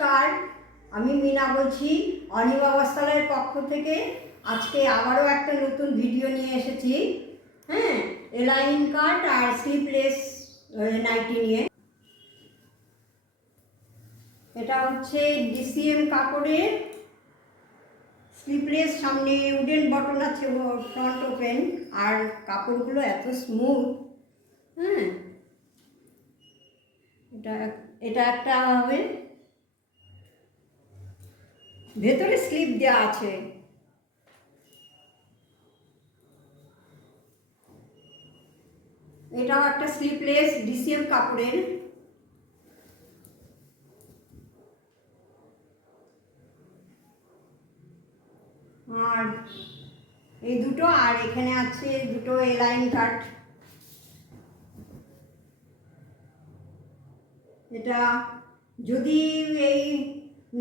নমস্কার, আমি মিনা বলছি অনিমা বস্ত্রালয়ের পক্ষ থেকে। আজকে আবারও একটা নতুন ভিডিও নিয়ে এসেছি। হ্যাঁ, এলাইন কাট আর স্লিপলেস নাইটি নিয়ে। এটা হচ্ছে ডিসিএম কাপড়ের স্লিপলেস, সামনে উডেন বটন আছে, ফ্রন্ট ওপেন, আর কাপড়গুলো এত স্মুথ। হ্যাঁ, এটা একটা হবে, ভেতরে স্লিপ দেওয়া আছে। এটাও একটা স্লিপলেস ডিসিএম কাপড়ের। আর এই দুটো, আর এখানে আছে দুটো এলাইন কাট। এটা যদি এই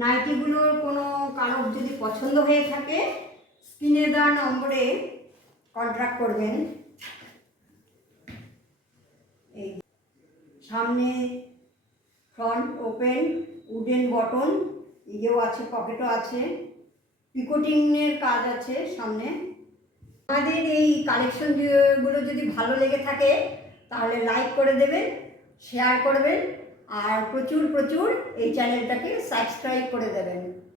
নাইটিগুলোর কোনো কারোর যদি পছন্দ হয়ে থাকে, স্ক্রিনে দেওয়া নম্বরে কন্ট্যাক্ট করবেন। এই সামনে ফ্রন্ট ওপেন, উডেন বটন, ইয়েও আছে, পকেটও আছে, পিকোটিংয়ের কাজ আছে সামনে। আমাদের এই কালেকশনগুলো যদি ভালো লেগে থাকে তাহলে লাইক করে দেবেন, শেয়ার করবেন, আর প্রচুর প্রচুর এই চ্যানেলটাকে সাবস্ক্রাইব করে দেবেন।